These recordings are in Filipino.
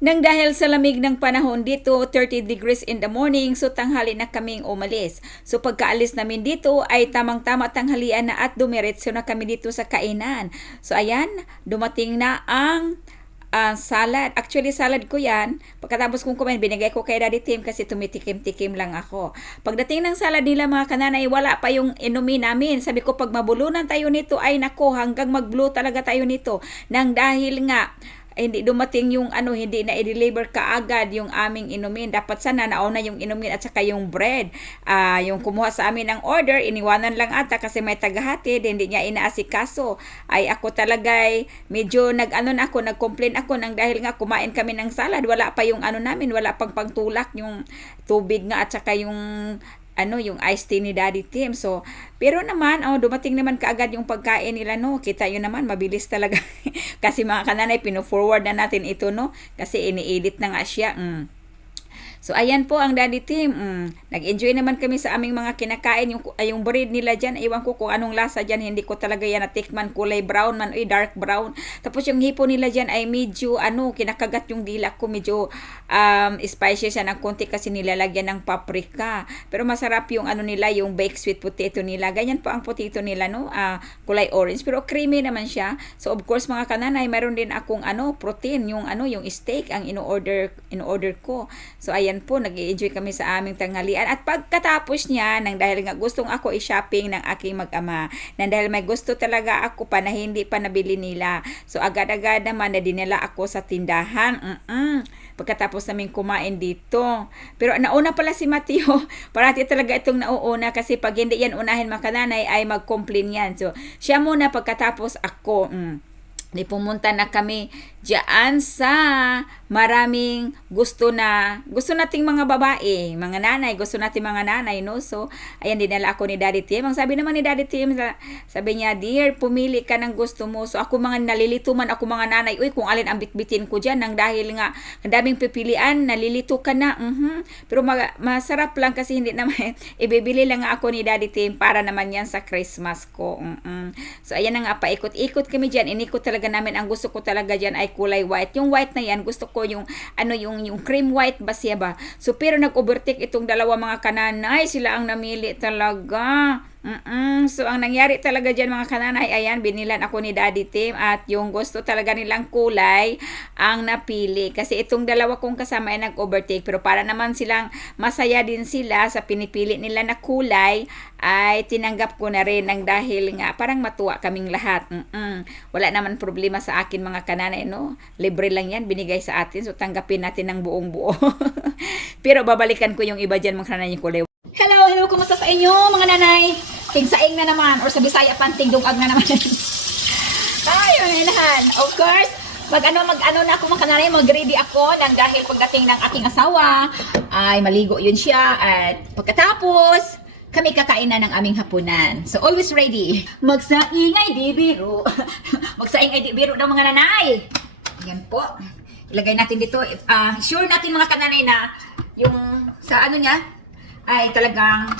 Nang dahil sa lamig ng panahon dito, 30 degrees in the morning, so tanghali na kaming umalis. So pagkaalis namin dito ay tamang-tama tanghalian na at dumiretso na kami dito sa kainan. So ayan, dumating na ang ah, salad. Actually, salad ko yan. Pagkatapos kong kumain, binigay ko kay Daddy Tim kasi tumitikim-tikim lang ako. Pagdating ng salad nila mga kananay, wala pa yung inumin namin. Sabi ko, pag mabulunan tayo nito, ay nako, hanggang mag-blue talaga tayo nito. Nang dahil nga, hindi dumating yung ano, hindi na i-deliver kaagad yung aming inumin. Dapat sana nauna yung inumin at saka yung bread. Ah, yung kumuha sa amin ng order, iniwanan lang ata kasi may tagahatid, hindi niya inaasikaso. Ay ako talaga ay medyo nag-ano na ako, nag-complain ako nang dahil nga kumain kami ng salad, wala pa yung ano namin, wala pang pangtulak yung tubig nga at saka yung ano yung iced tea ni Daddy Tim. So, pero naman, oh, dumating naman kaagad yung pagkain nila, no? Kita yun naman, mabilis talaga. Kasi mga kananay, pino-forward na natin ito, no? Kasi ini-edit na nga siya. Mm. So, ayan po ang Daddy Tim. Mm. Nag-enjoy naman kami sa aming mga kinakain. Yung, yung bread nila dyan, iwan ko kung anong lasa dyan. Hindi ko talaga yan natikman. Kulay brown man, ay dark brown. Tapos yung hipo nila dyan ay medyo, ano, kinakagat yung dila ko. Medyo um, spicy siya ng konti kasi nilalagyan ng paprika. Pero masarap yung ano nila, yung baked sweet potato nila. Ganyan po ang potato nila, no? Ah, kulay orange. Pero creamy naman siya. So, of course, mga kananay, meron din akong ano, protein. Yung ano, yung steak ang in-order, in-order ko. So, ayan po, nag enjoy kami sa aming tanghalian. At pagkatapos niya, nang dahil nga gustong ako i-shopping ng aking mag-ama, nang dahil may gusto talaga ako pa na hindi pa nabili nila. So, agad-agad naman na dinala ako sa tindahan. Mm-mm. Pagkatapos namin kumain dito. Pero nauna pala si Mateo. Parati talaga itong nauuna kasi pag hindi yan unahin makananay ay mag-complain yan. So, siya muna pagkatapos ako. Mm. Di pumunta na kami diyan sa maraming gusto na gusto nating mga babae, mga nanay, gusto nating mga nanay, no? So, ayan dinala ako ni Daddy Tim. Ang sabi naman ni Daddy Tim, sa- sabi niya, "Dear, pumili ka ng gusto mo." So, ako mga nalilito man ako mga nanay, uy, kung alin ang bitbitin ko diyan nang dahil nga ang daming pipilian, nalilito ka na. Mhm. Pero ma- masarap lang kasi hindi naman ibibili lang ako ni Daddy Tim para naman yan sa Christmas ko. Mhm. So, ayan na nga, paikot-ikot kami diyan. Inikot talaga namin. Ang gusto ko talaga diyan ay kulay white. Yung white na yan, gusto ko yung, ano, yung, yung cream white ba siya ba? So, pero nag-overtake itong dalawa mga kananay. Sila ang namili talaga. Mm-mm. So, ang nangyari talaga dyan mga kananay, ayan, binilan ako ni Daddy Tim at yung gusto talaga nilang kulay ang napili. Kasi itong dalawa kong kasama ay nag-overtake. Pero para naman silang masaya din sila sa pinipili nila na kulay, ay tinanggap ko na rin ng dahil nga parang matuwa kaming lahat. Mm-mm. Wala naman problema sa akin mga kananay, no? Libre lang yan, binigay sa atin. So, tanggapin natin ng buong buo. Pero babalikan ko yung iba dyan mga kananay yung kulay Hello, hello, kumusta sa inyo mga nanay? Tingsaing na naman, or sa Bisaya panting dungag na naman. Tayo na inahan. Of course, mag-ano, mag-ano na ako mga nanay, mag-ready ako nang dahil pagdating ng aking asawa, ay maligo yun siya. At pagkatapos, kami kakain na ng aming hapunan. So, always ready. Magsaingay di biro. Magsaingay di biro daw mga nanay. Yan po. Ilagay natin dito. Ah, sure natin mga kananay na yung sa ano niya ay talagang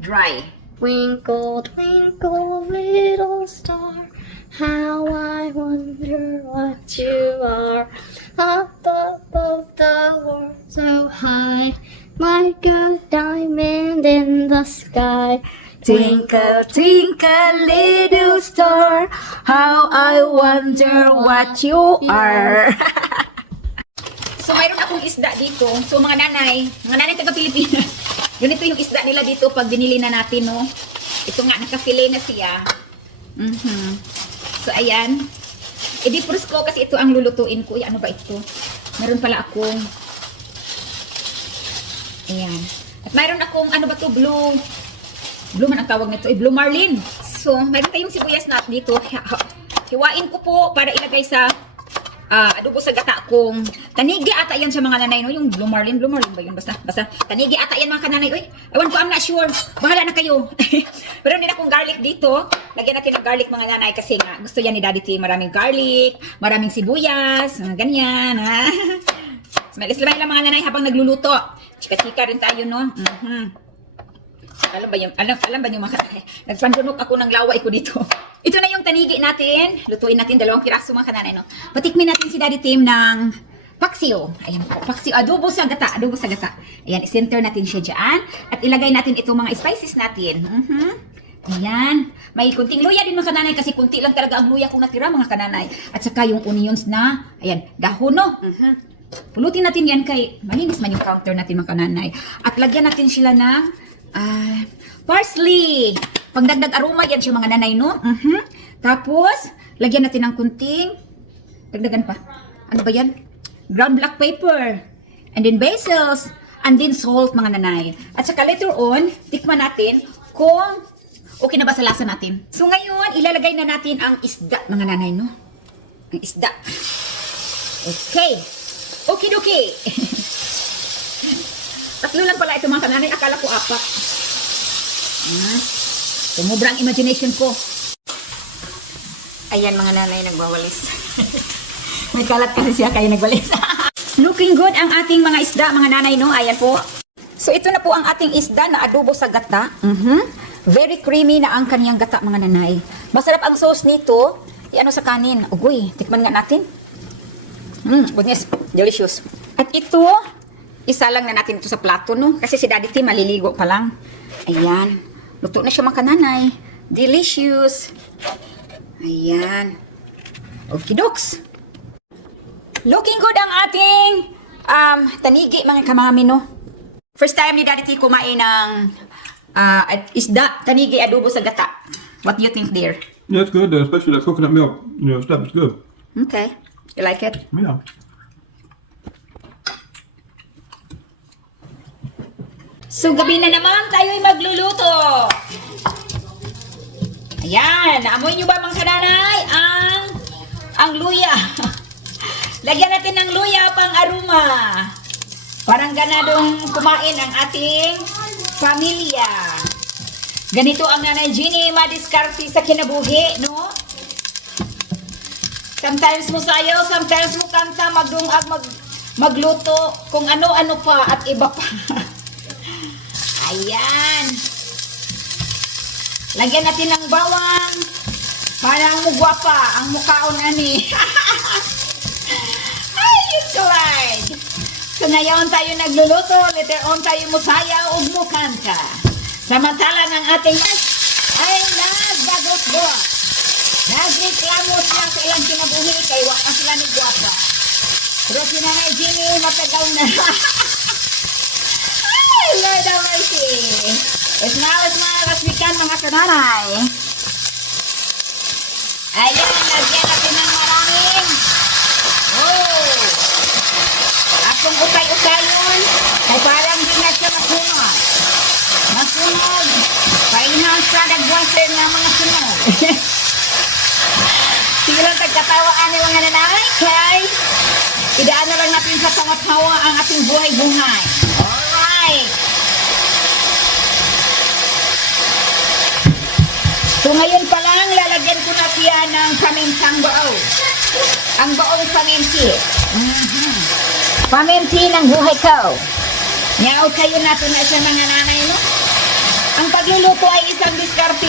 dry. Twinkle, twinkle, little star, how I wonder what you are. Up above the world so high, like a diamond in the sky. Twinkle, twinkle, little star, how I wonder what you are. so, mayroon akong isda dito. So, mga nanay, mga nanay taga Pilipinas, ganito yung isda nila dito pag binili na natin, no? Ito nga, nakafile na siya. Mhm. So, ayan. I-defrost ko kasi ito ang lulutuin ko. Ay, ano ba ito? Meron pala akong Ayan. At mayroon akong, ano ba to, blue, blue man ang tawag nito, eh, blue marlin. So, mayroon tayong sibuyas na dito. Hiwain ko po para ilagay sa ah, adobo sa gata kong tanigi ata yan sa mga nanay, no? Yung blue marlin, blue marlin ba yun? Basta, basta, tanigi ata yan mga kananay. Uy, ewan ko, I'm not sure. Bahala na kayo. Meron din akong garlic dito. Lagyan natin ng garlic mga nanay kasi nga, gusto yan ni Daddy T. Maraming garlic, maraming sibuyas, mga ganyan, ha? Smiles lang lang mga nanay habang nagluluto. Chika-chika rin tayo, no? Mhm. Alam ba yung, alam, alam ba yung mga, nagpandunok ako ng laway ko dito. Ito na yung tanigi natin. Lutuin natin dalawang piraso mga kananay, no? Patikmin natin si Daddy Tim ng paksiw. Ayan po, paksiw. Adobo sa gata, adobo sa gata. Ayan, center natin siya dyan. At ilagay natin itong mga spices natin. Mhm. Ayan. May kunting luya din mga kananay kasi kunti lang talaga ang luya kung natira mga kananay. At saka yung onions na, ayan, dahon no. Mhm. Pulutin natin yan kay malinis man yung counter natin mga kananay. At lagyan natin sila ng ah, parsley. Pagdagdag aroma yan siya mga nanay no. Mhm. Tapos, lagyan natin ng kunting dagdagan pa. Ano ba yan? Ground black pepper. And then basils. And then salt mga nanay. At saka later on, tikman natin kung okay na ba sa lasa natin. So ngayon, ilalagay na natin ang isda mga nanay no. Ang isda. Okay. Okay, okay. Tatlo lang pala ito mga kananay. Akala ko apat. Ah, Sumubrang imagination ko. Ayan mga nanay nagwawalis. May kalat kasi siya kaya nagwalis. Looking good ang ating mga isda, mga nanay, no? Ayan po. So, ito na po ang ating isda na adobo sa gata. Mhm. Very creamy na ang kaniyang gata, mga nanay. Masarap ang sauce nito. I-ano sa kanin. Ugoy, tikman nga natin. Mm, goodness, delicious. At ito, isa lang na natin ito sa plato, no? Kasi si Daddy T maliligo pa lang. Ayan. Luto na siya mga kananay. Delicious. Ayan. Okidoks. Looking good ang ating um, tanigi mga kamami, no? First time ni Daddy T kumain ng ah, at isda, tanigi, adobo sa gata. What do you think, dear? Yeah, it's good, uh, especially that coconut milk. You know, stuff. It's good. Okay. You like it? Yeah. So, gabi na naman tayo'y magluluto. Ayan, naamoy nyo ba mga kananay? Ang, ang luya. Lagyan natin ng luya pang aroma. Parang ganadong kumain ang ating pamilya. Ganito ang nanay Ginny madiskarte sa kinabuhi, no? Sometimes mo sayaw, sometimes mo kanta, magdungag, mag, magluto, kung ano-ano pa at iba pa. Ayan. Lagyan natin ng bawang. Parang mugwapa ang mukhaon ani. Ay, it's right. So ngayon tayo nagluluto, later on tayo musayaw ug mukanta. Samantala ng ating mas ay nagbagot-got. Nagreklamo sila sa ilang kinabuhi kay wa pa sila ni Guapa. Pero si Nanay Jimmy matagaw na. Ay, Lord have mercy. Smile, smile as we can mga kananay. Ayan, lagyan natin ng maraming. Oh! Akong utay-utayon, ay parang di na siya masunog. Masunog. Pa-enhance product booster ng mga sunog. Sige lang tagkatawaan mga nanay, kay idaan na lang natin sa tawa-tawa ang ating buhay-buhay. Alright! So ngayon pa lang, lalagyan ko na siya ng pamintang bao. Ang baong paminti. Mhm. Paminti ng buhay ko. Nyaw kayo nato na siya mga nanay, no? Ang pagluluto ay isang diskarte.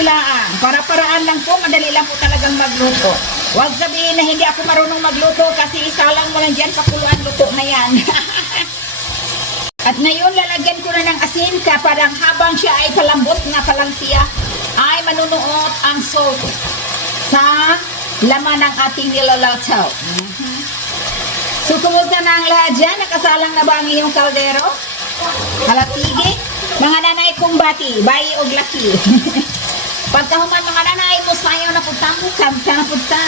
Para-paraan lang po, madali lang po talagang magluto. Huwag sabihin na hindi ako marunong magluto kasi isa lang mo lang dyan, pakuluan luto na yan. At ngayon, lalagyan ko na ng asin ka parang habang siya ay palambot nga palang ay manunuot ang salt sa laman ng ating niloloto. Mhm. So, kumusta na ang lahat dyan? Nakasalang na ba ang iyong kaldero? Halatigi? Mga nanay kong bati, bayi o laki. Pagkahuman mga nanay mo sayo na punta mo, kanta na punta.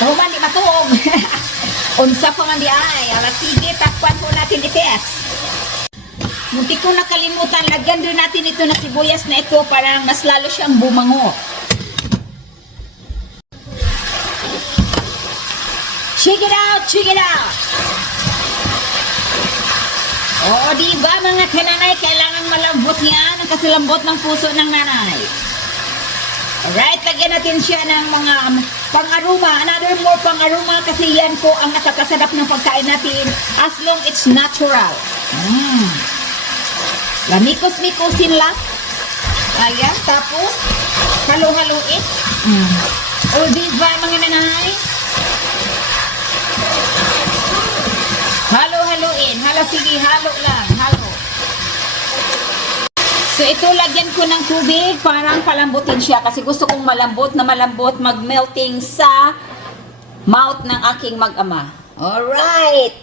Kahuman di matuog. Unsa pa man di ay, halatigi, takpan po natin ites. Munti ko nakalimutan, lagyan din natin ito na sibuyas na ito para mas lalo siyang bumango. Check it out, check it out! Oo, di ba mga kananay, kailangan malambot yan ang kasilambot ng puso ng nanay. Alright, lagyan natin siya ng mga pang-aroma. Another more pang-aroma kasi yan po ang nakakasarap ng pagkain natin as long it's natural. Mm. Lamikos-mikosin lang. Ayan, tapos halo-haloin. Mm. O di ba mga nanay? Hala, sige, halo lang, halo. So ito, lagyan ko ng tubig, parang palambutin siya kasi gusto kong malambot na malambot mag-melting sa mouth ng aking mag-ama. Alright!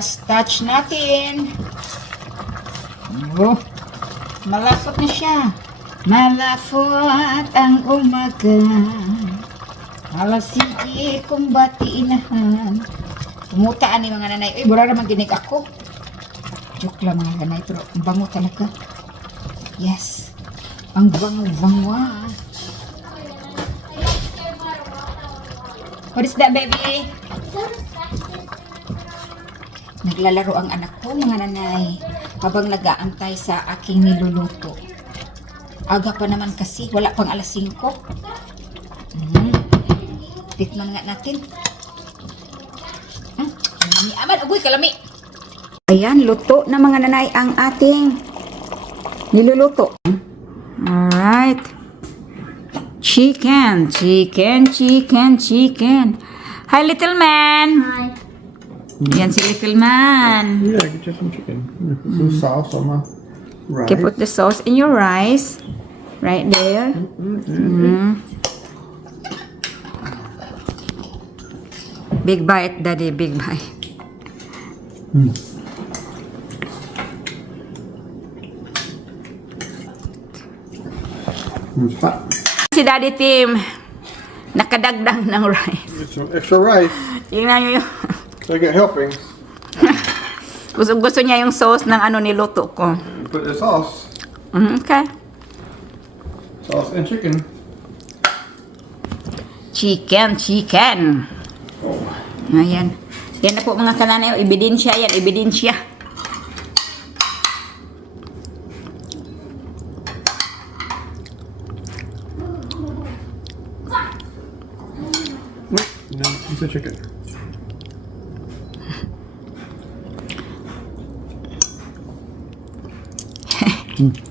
Last touch natin. Oh, malafot na siya. Malafot ang umaga. Alas sige kung batiinahan. Tumutaan ni mga nanay. Uy, wala naman dinig ako. Joke lang mga nanay, pero ang bango talaga. Yes. Ang bango-bango. ah. What is that, baby? Naglalaro ang anak ko, mga nanay, habang nag-aantay sa aking niluluto. Aga pa naman kasi, wala pang alas 5. Mm. Tikman nga natin. Hmm, kalami. Aman, ugoy, kalami. Ayan, luto na mga nanay ang ating niluluto. Alright. Chicken, chicken, chicken, chicken. Hi, little man. Hi. Yan si little man. Yeah, get you some chicken. Some sauce on my rice. Okay, put the sauce in your rice. Right there. Mm. Big bite, daddy, big bite. Hot. Si daddy Tim, nakadagdag ng rice. Extra rice. Tingnan nyo yung... Get helping. Gusto, gusto niya yung sauce ng ano niluto ko. Put the sauce. Mm, okay. Sauce and chicken. Chicken, chicken. Ayan. Yan na po mga kananay. Ebidensya yan, ebidensya. Wait, no, it's a chicken. Marquinhos.